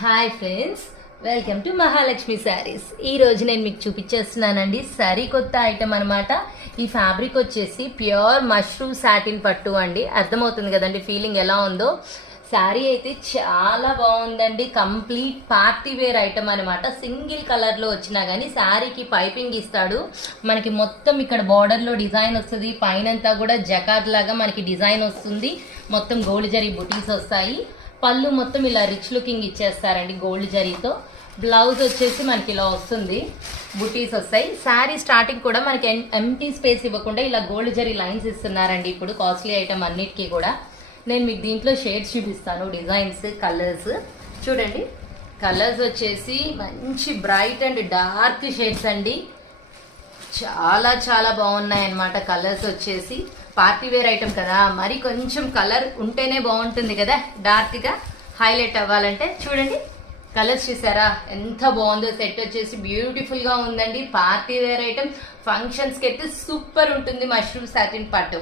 Hi friends, welcome to Mahalakshmi saris. ఈ రోజు నేను మీకు చూపించేస్తున్నానండి శారీ కొత్త ఐటమ్ అనమాట. ఈ ఫ్యాబ్రిక్ వచ్చేసి ప్యూర్ మష్రూమ్ సాటిన్ పట్టు అండి. అర్థమవుతుంది కదండి ఫీలింగ్ ఎలా ఉందో. శారీ అయితే చాలా బాగుందండి. కంప్లీట్ పార్టీ వేర్ ఐటమ్ అనమాట. సింగిల్ కలర్ లో వచ్చినా గానీ శారీకి పైపింగ్ ఇస్తాడు. మనకి మొత్తం ఇక్కడ బార్డర్ లో డిజైన్ వస్తుంది. పైనంతా కూడా జకార్డ్ లాగా మనకి డిజైన్ వస్తుంది. మొత్తం గోల్డ్ జరీ బుటీస్ వస్తాయి. పళ్ళు మొత్తం ఇలా రిచ్ లుకింగ్ ఇచ్చేస్తారండి గోల్డ్ జరీతో. బ్లౌజ్ వచ్చేసి మనకి ఇలా వస్తుంది, బుటీస్ వస్తాయి. శారీ స్టార్టింగ్ కూడా మనకి ఎంటీ స్పేస్ ఇవ్వకుండా ఇలా గోల్డ్ జరీ లైన్స్ ఇస్తున్నారండి. ఇప్పుడు కాస్ట్లీ ఐటమ్ అన్నిటికీ కూడా నేను మీకు దీంట్లో షేడ్స్ చూపిస్తాను, డిజైన్స్, కలర్స్. చూడండి, కలర్స్ వచ్చేసి మంచి బ్రైట్ అండ్ డార్క్ షేడ్స్ అండి. చాలా చాలా బాగున్నాయి అన్నమాట. కలర్స్ వచ్చేసి పార్టీ వేర్ ఐటమ్ కదా, మరి కొంచెం కలర్ ఉంటేనే బాగుంటుంది కదా, డార్క్ గా హైలైట్ అవ్వాలంటే. చూడండి కలర్స్ చూసారా ఎంత బాగుందో. సెట్ వచ్చేసి బ్యూటిఫుల్ గా ఉందండి. పార్టీ వేర్ ఐటమ్ ఫంక్షన్స్ కి అయితే సూపర్ ఉంటుంది మష్రూమ్ సాటిన్ పట్టు.